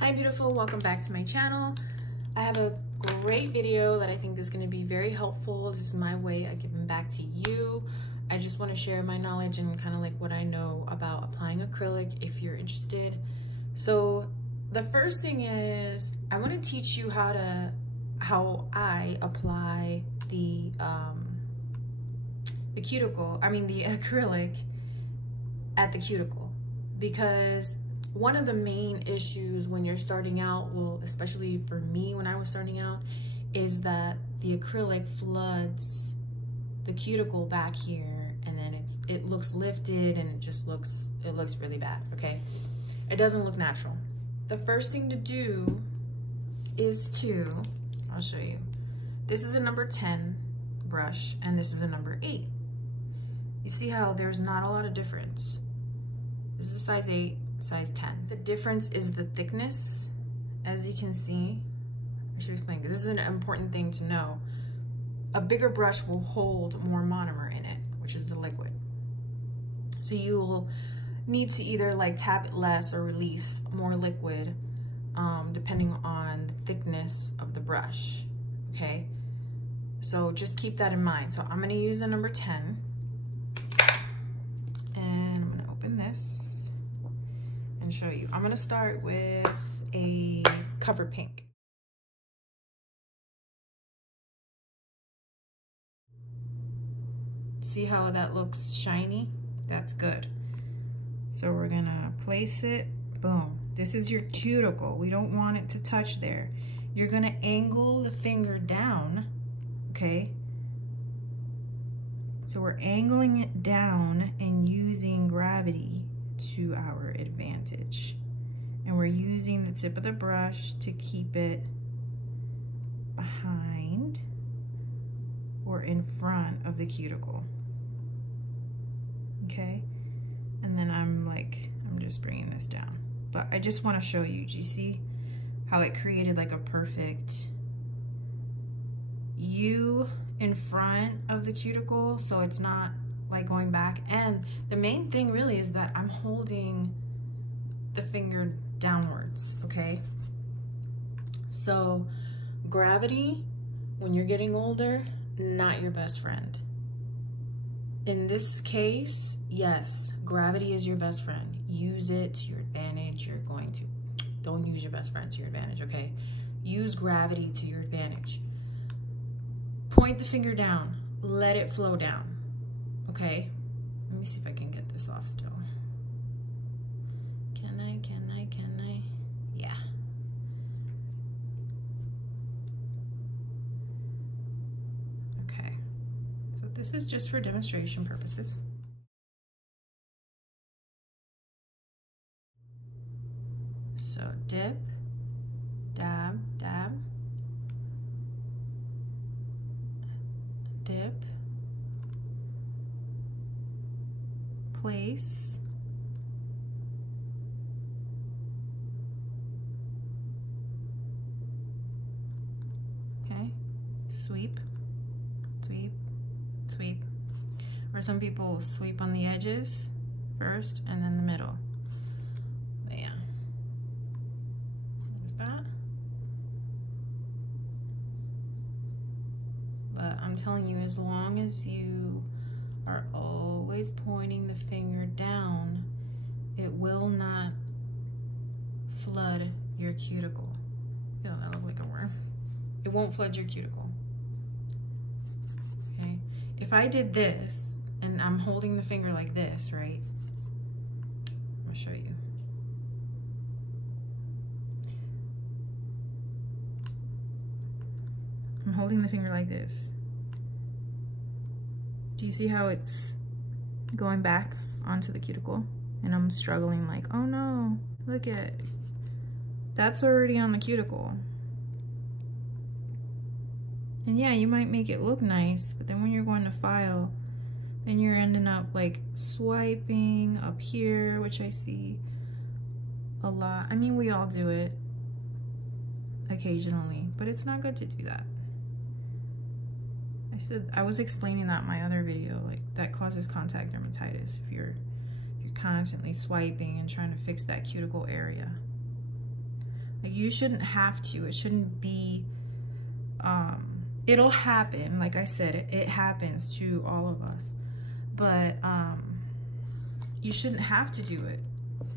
Hi beautiful, welcome back to my channel. I have a great video that I think is going to be very helpful. This is my way of giving back to you. I just want to share my knowledge and kind of like what I know about applying acrylic if you're interested. So the first thing is I want to teach you how I apply the acrylic at the cuticle, because one of the main issues when you're starting out, well, especially for me when I was starting out, is that the acrylic floods the cuticle back here, and then it looks lifted and it looks really bad. Okay, it doesn't look natural. The first thing to do is I'll show you. This is a number 10 brush and this is a number 8. You see how there's not a lot of difference. This is a size 8, size 10. The difference is the thickness. As you can see, I should explain, this is an important thing to know. A bigger brush will hold more monomer in it, which is the liquid. So you will need to either like tap it less or release more liquid, depending on the thickness of the brush, okay? So just keep that in mind. So I'm gonna use the number 10, and I'm gonna open this and show you. I'm gonna start with a cover pink. See how that looks shiny? That's good. So we're gonna place it, boom. This is your cuticle. We don't want it to touch there. You're gonna angle the finger down, okay? So we're angling it down and using gravity to our advantage. And we're using the tip of the brush to keep it behind or in front of the cuticle, okay? And then I'm just bringing this down. But I just want to show you, do you see how it created like a perfect U in front of the cuticle, so it's not like going back? And the main thing really is that I'm holding the finger downwards, okay? So gravity, when you're getting older, not your best friend. In this case, yes, gravity is your best friend. Use it to your advantage. Don't use your best friend to your advantage, okay? Use gravity to your advantage. Point the finger down, let it flow down, okay? Let me see if I can get this off still. Can I? Yeah. Okay, so this is just for demonstration purposes. So dip, dab, dab, dip, place, okay, sweep, sweep, sweep. Or some people sweep on the edges first and then the middle. But yeah, there's that. But I'm telling you, as long as you are always pointing the finger down, it will not flood your cuticle. Ew, that looked like a worm. It won't flood your cuticle, okay? If I did this, and I'm holding the finger like this, right? I'll show you. I'm holding the finger like this. Do you see how it's going back onto the cuticle? And I'm struggling like, oh no, look at, that's already on the cuticle. And yeah, you might make it look nice, but then when you're going to file, then you're ending up like swiping up here, which I see a lot. I mean, we all do it occasionally, but it's not good to do that. I was explaining that in my other video, like that causes contact dermatitis if you're constantly swiping and trying to fix that cuticle area. you shouldn't have to. It shouldn't be, it'll happen. Like I said, it happens to all of us. But you shouldn't have to do it,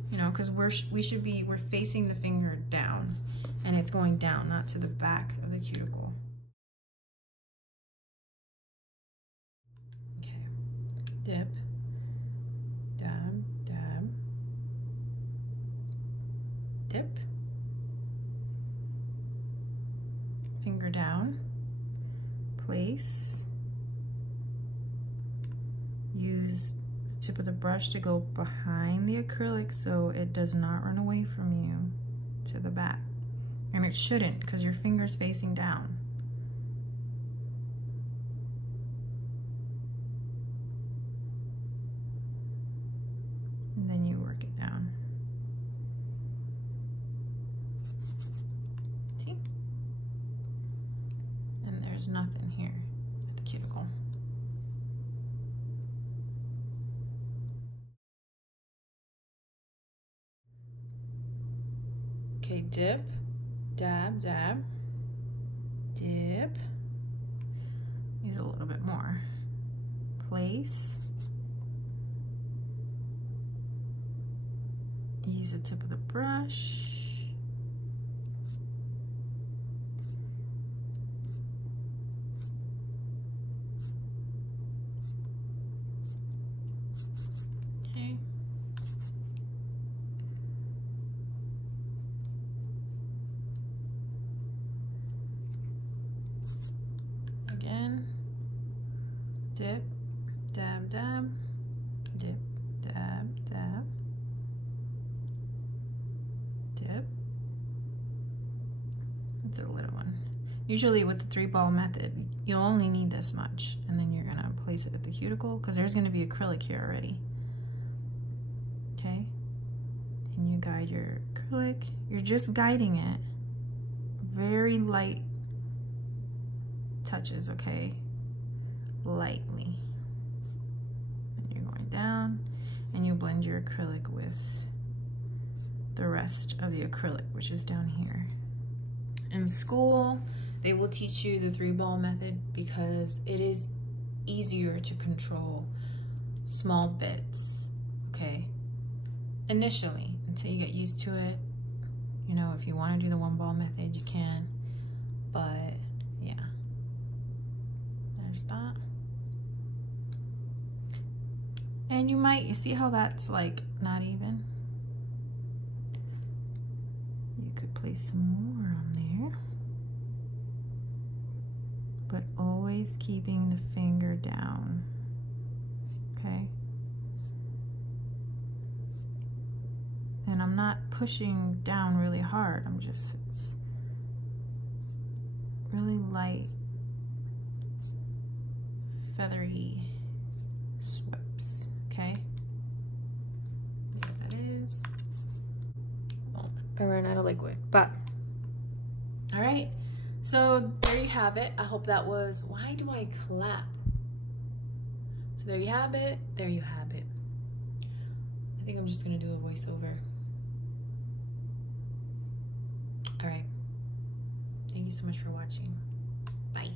you know, because we're facing the finger down, and it's going down, not to the back of the cuticle. Okay, dip, dab, dab, dip, finger down, place, use the tip of the brush to go behind the acrylic so it does not run away from you to the back. And it shouldn't, because your finger's facing down. And then you work it down. See? And there's nothing here at the cuticle. Okay, dip, dab, dab, dip. Use a little bit more. Place. Use the tip of the brush. Okay. Again, dip, dab, dab, dip, dab, dab, dip. That's a little one. Usually with the 3-ball method, you'll only need this much, and then you're gonna place it at the cuticle, because there's gonna be acrylic here already. Okay? And you guide your acrylic. You're just guiding it. Very light touches, okay? Lightly. And you're going down, and you blend your acrylic with the rest of the acrylic, which is down here. In school, they will teach you the 3-ball method because it is easier to control small bits, okay? Initially, until you get used to it. You know, if you want to do the 1-ball method, you can, but yeah. There's that. And you see how that's like not even? You could place some more on there, but always keeping the finger down, okay? And I'm not pushing down really hard, it's really light, feathery sweeps, okay? What that is. Oh, I ran out of liquid, but all right. So there you have it. I hope that was, why do I clap? So there you have it, there you have it. I think I'm just gonna do a voiceover. All right, thank you so much for watching. Bye.